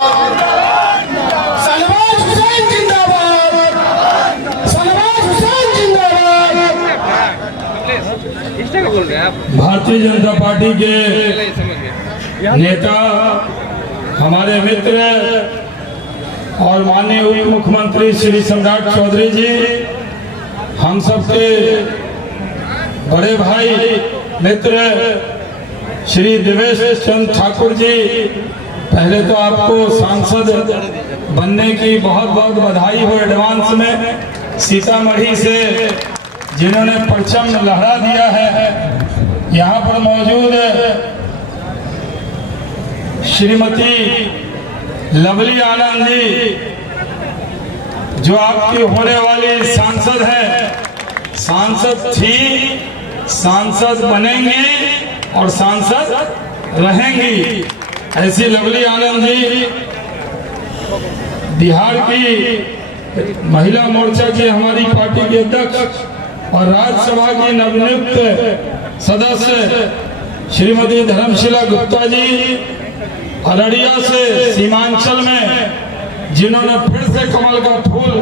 शहबाज हुसैन जिंदाबाद, शहबाज हुसैन जिंदाबाद। भारतीय जनता पार्टी के नेता, हमारे मित्र और माननीय उप मुख्यमंत्री श्री सम्राट चौधरी जी, हम सबके बड़े भाई मित्र श्री देवेश चंद्र ठाकुर जी, पहले तो आपको सांसद बनने की बहुत बहुत बधाई हो एडवांस में। सीतामढ़ी से जिन्होंने परचम लहरा दिया है, यहाँ पर मौजूद श्रीमती लवली आनंद जी, जो आपकी होने वाली सांसद है, सांसद थी, सांसद बनेंगी और सांसद रहेंगी। ऐसी लवली आनंद जी बिहार की महिला मोर्चा की हमारी पार्टी की अध्यक्ष और राज्यसभा की नवनियुक्त सदस्य श्रीमती धर्मशिला गुप्ता जी, अररिया से सीमांचल में जिन्होंने फिर से कमल का फूल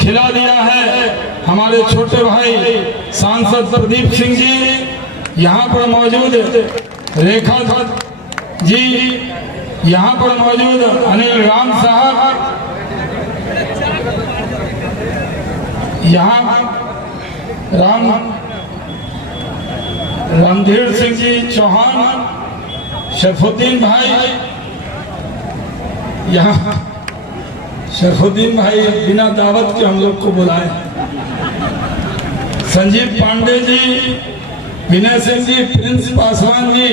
खिला दिया है, हमारे छोटे भाई सांसद प्रदीप सिंह जी, यहाँ पर मौजूद रेखा जी, यहाँ पर मौजूद अनिल राम साहब, यहाँ रामधीर सिंह जी चौहान, शरफुद्दीन भाई, यहाँ शरफुद्दीन भाई बिना दावत के हम लोग को बुलाए, संजीव पांडे जी, विनय सिंह जी, प्रिंस पासवान जी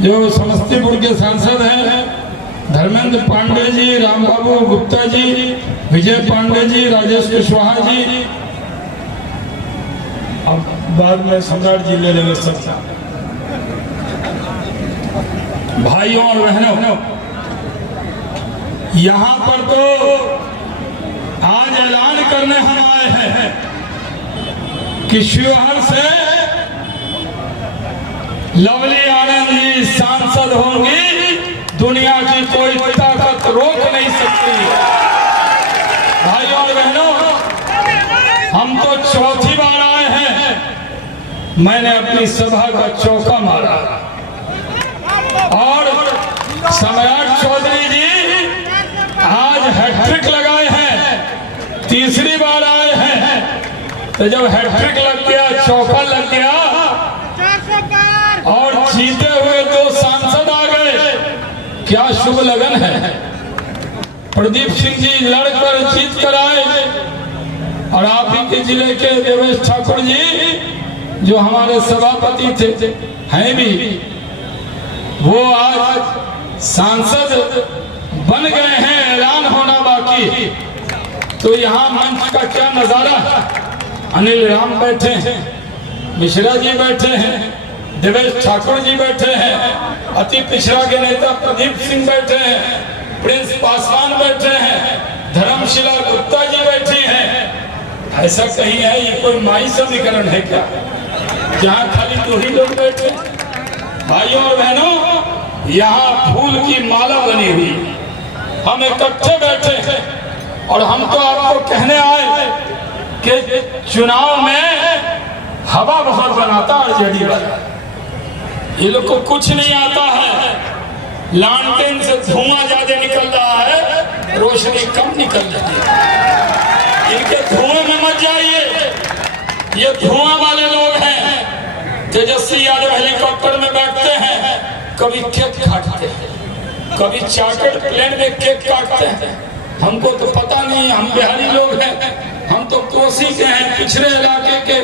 जो समस्तीपुर के सांसद हैं, धर्मेंद्र पांडे जी, रामबाबू गुप्ता जी, विजय पांडे जी, राजेश कुशवाहा जी, अब बाद में सम्राट जी ले लेंगे सबसे। भाइयों और बहनों, यहाँ पर तो आज ऐलान करने हम आए हैं कि शिवहर से लवली आनंद जी सांसद होंगी, दुनिया की कोई ताकत रोक नहीं सकती। भाइयों और बहनों, हम तो चौथी बार आए हैं, मैंने अपनी सभा का चौका मारा और सम्राट चौधरी जी आज हैट्रिक लगाए हैं, तीसरी बार आए हैं, तो जब हैट्रिक लग गया, चौका लग गया और जीते हुए दो सांसद आ गए, क्या शुभ लगन है। प्रदीप सिंह जी लड़कर जीत कर आए और आप ही के जिले के देवेश ठाकुर जी जो हमारे सभापति थे, हैं भी, वो आज सांसद बन गए हैं, ऐलान होना बाकी। तो यहाँ मंच का क्या नजारा, अनिल राम बैठे हैं, मिश्रा जी बैठे हैं, देवेश ठाकुर जी बैठे हैं, अति पिछड़ा के नेता प्रदीप सिंह बैठे हैं, प्रिंस पासवान बैठे हैं, धर्मशिला गुप्ता जी बैठी हैं। ऐसा कहीं है ये कोई माई समीकरण है क्या, जहाँ खाली दो ही लोग बैठे। भाइयों और बहनों, यहाँ फूल की माला बनी हुई, हम इकट्ठे बैठे हैं और हम तो आपको कहने आए कि चुनाव में हवा बहुत बनाता आरजेडी वाला, ये लोग को कुछ नहीं आता है, लालटेन से धुआं ज्यादा निकल रहा है, रोशनी कम निकल रही है। इनके धुआं में मत जाइए, ये धुआं वाले लोग हैं। तेजस्वी यादव हेलीकॉप्टर में बैठते हैं, कभी केक काटते हैं, कभी चार्टर्ड प्लेन में केक काटते हैं। हमको तो पता नहीं, हम बिहारी लोग हैं, हम तो कोसी के हैं, पिछड़े इलाके के,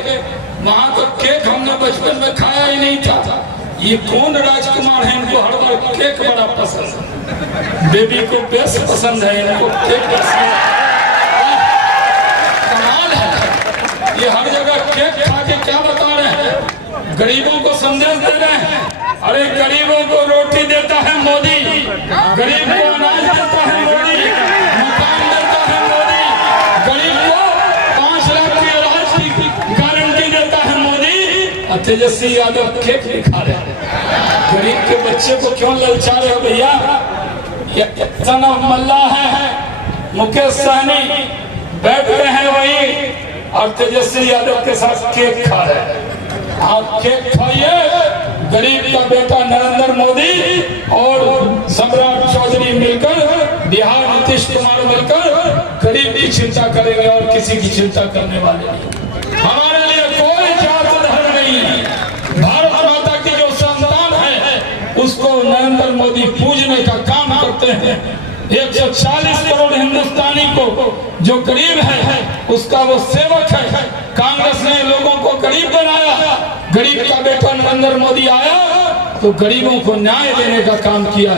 वहां तो केक हमने बचपन में खाया ही नहीं था। ये कौन राजकुमार है, इनको हर बार केक बड़ा पसंद है, बेबी को बेस्ट पसंद है, इनको केक पसंद है। कमाल है, ये हर जगह केक खा के क्या बता रहे हैं, गरीबों को संदेश दे रहे हैं। अरे गरीबों को रोटी देता है मोदी, गरीब को अनाज देता है मोदी, मकान देता है मोदी, गरीब को 5 लाख की इलाज की गारंटी देता है मोदी। तेजस्वी यादव केक दिखा रहे हैं, गरीब के बच्चे को क्यों ललचा रहे हो भैया। सन ऑफ मल्ला है, मुकेश सहनी बैठ गए हैं वही, और तेजस्वी यादव के साथ केक खा रहे हैं। आप केक खाइए, गरीब का बेटा नरेंद्र मोदी और सम्राट चौधरी मिलकर, बिहार नीतीश कुमार मिलकर गरीब की चिंता करेंगे और किसी की चिंता करने वाले नहीं। हमारे लिए कोई जात धर्म नहीं है। भारत माता की जो संतान है उसको नरेंद्र मोदी पूजने का काम करते हैं। 140 करोड़ हिंदुस्तानी को जो गरीब है उसका वो सेवक है। कांग्रेस ने लोगों को गरीब बनाया, गरीब का बेटा नरेंद्र मोदी आया तो गरीबों को न्याय देने का काम किया।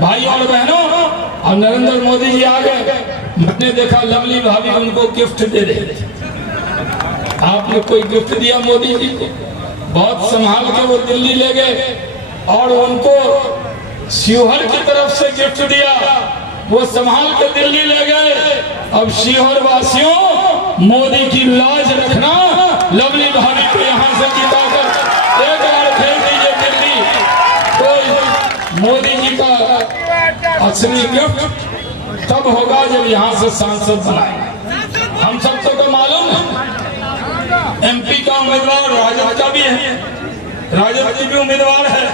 भाई और बहनों, और नरेंद्र मोदी जी आ गए, मैंने देखा लवली भाभी उनको गिफ्ट दे रहे थे। आपने कोई गिफ्ट दिया मोदी जी को? बहुत संभाल के वो दिल्ली ले गए और उनको शिवहर की तरफ से गिफ्ट दिया, वो संभाल के दिल्ली ले गए। अब शिवहर वासियों, मोदी की लाज रखना, लवली भाभी को यहाँ से जिताकर एक बार भेज दीजिए दिल्ली। तो मोदी जी का असली गिफ्ट तब होगा जब यहाँ से सांसद बनाए। हम सबको तो मालूम है एमपी का उम्मीदवार राजद का भी है, राजद की भी उम्मीदवार है,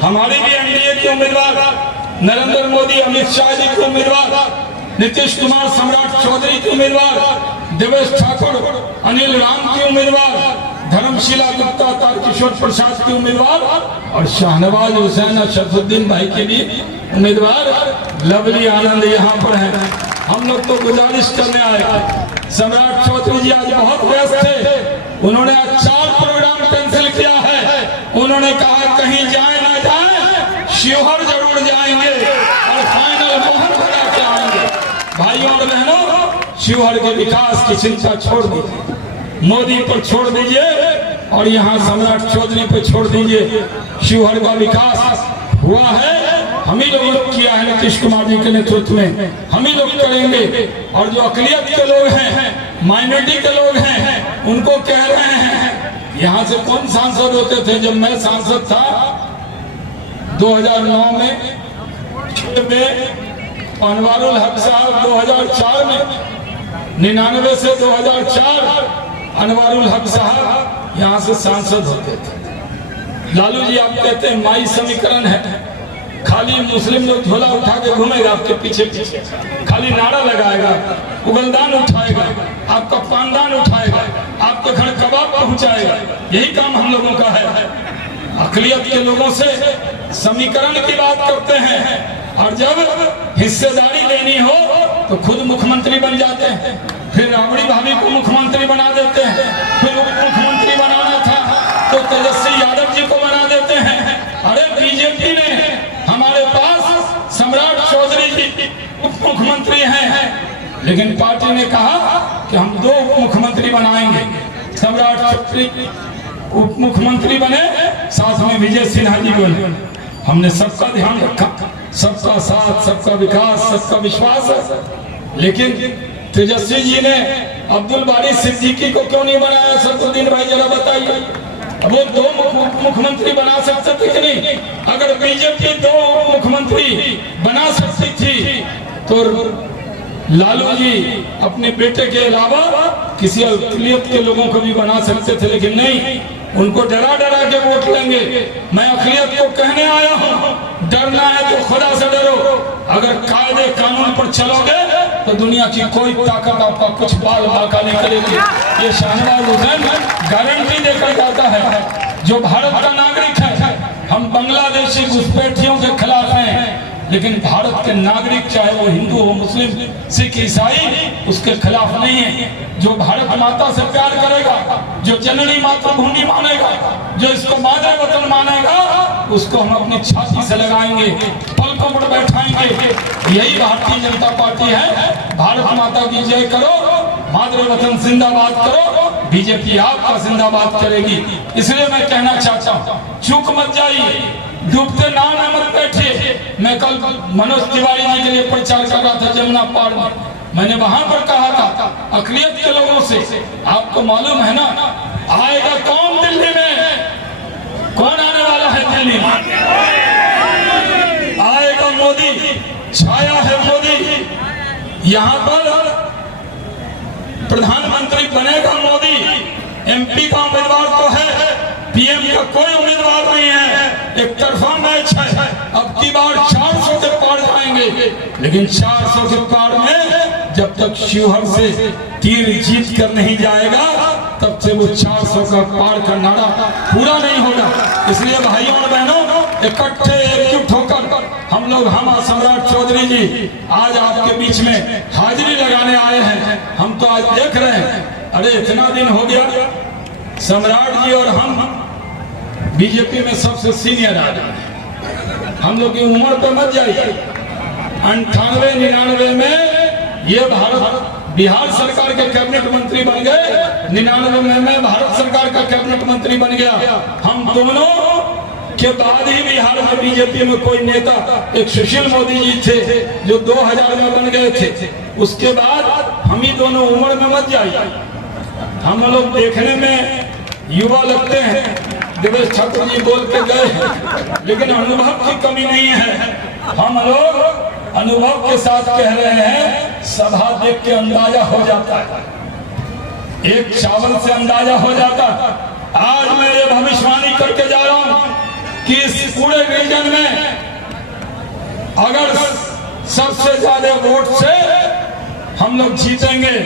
हमारी भी एनडीए की उम्मीदवार नरेंद्र मोदी, अमित शाह जी के उम्मीदवार, नीतीश कुमार, सम्राट चौधरी के उम्मीदवार, देवेश ठाकुर, अनिल राम की उम्मीदवार, धर्मशिला गुप्ता, तारकिशोर प्रसाद की उम्मीदवार और शाहनवाज हुसैन और शरफुद्दीन भाई के लिए उम्मीदवार लवली आनंद यहाँ पर है। हम लोग तो गुजारिश करने आए, सम्राट चौधरी जी आज बहुत व्यस्त थे, उन्होंने आज 4 प्रोग्राम कैंसिल किया है। उन्होंने कहा कहीं जाए ना जाए, शिवहर जरूर जाएंगे और फाइनल मोहर बना के आएंगे। भाइयों और बहनों, शिवहर के विकास की चिंता छोड़ दीजिए, मोदी पर छोड़ दीजिए और यहाँ सम्राट चौधरी पे छोड़ दीजिए। शिवहर का विकास हुआ है, हम ही लोगों ने किया है, नीतीश कुमार जी के नेतृत्व में हम ही लोग करेंगे। और जो अकलियत के लोग हैं, माइनॉरिटी के लोग हैं, उनको कह रहे हैं, यहाँ से कौन सांसद होते थे? जब मैं सांसद था 2009 में, अनवारुल हक साहब 2004 में, 99 से 2004 अनवारुल हक साहब यहाँ से सांसद होते थे। लालू जी आप कहते हैं माई समीकरण है, खाली मुस्लिम लोग झोला उठा के घूमेगा आपके पीछे पीछे, खाली नारा लगाएगा, उगलदान उठाएगा, आपका पानदान उठाएगा, आपके घर कबाब पहुंचाएगा, यही काम हम लोगों का है। अकलियत के लोगों से समीकरण की बात करते हैं और जब हिस्सेदारी लेनी हो तो खुद मुख्यमंत्री बन जाते हैं, फिर राबड़ी भाभी को मुख्यमंत्री बना देते हैं, फिर उप मुख्यमंत्री बनाना था तो तेजस्वी यादव जी को बना देते हैं। अरे बीजेपी ने हमारे पास सम्राट चौधरी जी उप मुख्यमंत्री हैं, लेकिन पार्टी ने कहा कि हम 2 उप मुख्यमंत्री बनाएंगे। सम्राट चौधरी उप मुख्यमंत्री बने, साथ में विजय सिन्हा जी बने। हमने सबका ध्यान रखा, सबका साथ, सबका विकास, सबका विश्वास। लेकिन तेजस्वी जी ने अब्दुल बारी सिद्दीकी को क्यों नहीं बनाया? सरफुद्दीन भाई जरा बताइए। वो 2 मुख्यमंत्री बना सकते थे कि नहीं? अगर बीजेपी 2 मुख्यमंत्री बना सकती थी तो लालू जी अपने बेटे के अलावा किसी अकलियत के लोगों को भी बना सकते थे, लेकिन नहीं, उनको डरा डरा के वोट लेंगे। मैं अकलियत को कहने आया हूँ, डरना है तो खुदा से डरो। अगर कायदे कानून पर चलोगे तो दुनिया की कोई ताकत आपका कुछ बाल बाका नहीं करेगी। ये शाहनवाज हुसैन गारंटी देकर जाता है। जो भारत का नागरिक है, हम बांग्लादेशी घुसपैठियों के खिलाफ हैं, लेकिन भारत के नागरिक चाहे वो हिंदू हो, मुस्लिम, सिख, ईसाई, उसके खिलाफ नहीं है। जो भारत माता से प्यार करेगा, जो जननी मातृभूमि मानेगा, जो इसको मादर वतन मानेगा, उसको हम अपनी छाती से लगाएंगे, पलकों पर बैठाएंगे। यही भारतीय जनता पार्टी है। भारत माता की जय करो, मादर वतन जिंदाबाद करो, बीजेपी आपका जिंदाबाद करेगी। इसलिए मैं कहना चाहता हूँ, चूक मत जाइए, डूबते नाव में मत बैठिए। मैं कल मनोज तिवारी जी के लिए प्रचार कर रहा था जमुना पार में, मैंने वहां पर कहा था अकलियत के लोगों से, आपको मालूम है ना आएगा कौन दिल्ली में? कौन आने वाला है दिल्ली में? आएगा मोदी। छाया है मोदी, यहाँ पर प्रधानमंत्री बनेगा मोदी। एमपी का उम्मीदवार तो है, पीएम का कोई उम्मीदवार नहीं है। एक तरफा मैच है। अब की बार 400 के पार जाएंगे, लेकिन 400 के पार में जब तक शिवहर से तीर जीत कर नहीं जाएगा तब से वो 400 का पार का नारा पूरा नहीं होगा। इसलिए भाइयों और बहनों, इकट्ठे एकजुट होकर हम सम्राट चौधरी जी आज आपके बीच में हाजिरी लगाने आए हैं। हम तो आज देख रहे हैं, अरे इतना दिन हो गया, सम्राट जी और हम बीजेपी में सबसे सीनियर आदमी हैं। हम लोग की उम्र पे मत जाइए। 98-99 में ये बिहार सरकार के कैबिनेट मंत्री बन गए, 99 में मैं भारत सरकार का कैबिनेट मंत्री बन गया। हम दोनों के बाद ही बिहार में बीजेपी में कोई नेता, एक सुशील मोदी जी थे जो 2000 में बन गए थे। उसके बाद हम ही दोनों उम्र में मत जाइए। हम लोग देखने में युवा लगते हैं, देवेश ठाकुर जी बोल के गए, लेकिन अनुभव की कमी नहीं है। हम लोग अनुभव के साथ कह रहे हैं, सभा देख के अंदाजा हो जाता है, एक चावल से अंदाजा हो जाता है। आज मैं ये भविष्यवाणी करके जा रहा हूं कि इस पूरे रीजन में अगर सबसे ज्यादा वोट से हम लोग जीतेंगे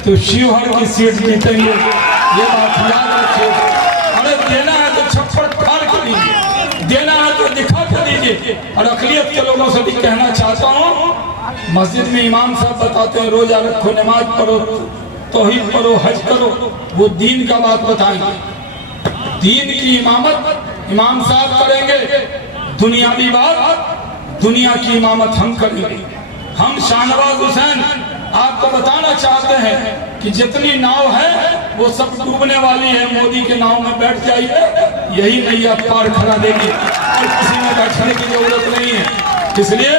तो शिवहर की सीट जीतेंगे। ये बात याद रखिए। अरे देना है तो छप्पड़ फाड़ के दीजिए, देना है तो दिखा के दीजिए। और अकलियत के लोगों से भी कहना चाहता हूँ, मस्जिद में इमाम साहब बताते हैं रोजा रखो, नमाज पढ़ो, तौहीद पढ़ो, हज करो, वो दीन का बात बताएंगे। दीन की इमामत इमाम साहब करेंगे, दुनियावी बात दुनिया की इमामत हम करेंगे। हम शाहनवाज हुसैन आपको बताना चाहते हैं कि जितनी नाव है वो सब डूबने वाली है। मोदी के नाव में बैठ जाइए, यही नैया पार खड़ा देगी, किसी में बैठने की जरूरत नहीं है। इसलिए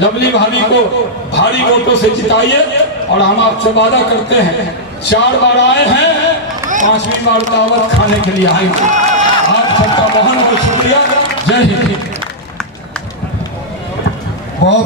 लवली भाभी को भारी वोटों से जिताइए। और हम आपसे वादा करते हैं, 4 बार आए हैं, 5वीं बार दावत खाने के लिए आएंगे। आप सबका बहुत बहुत शुक्रिया। जय हिंद। बहुत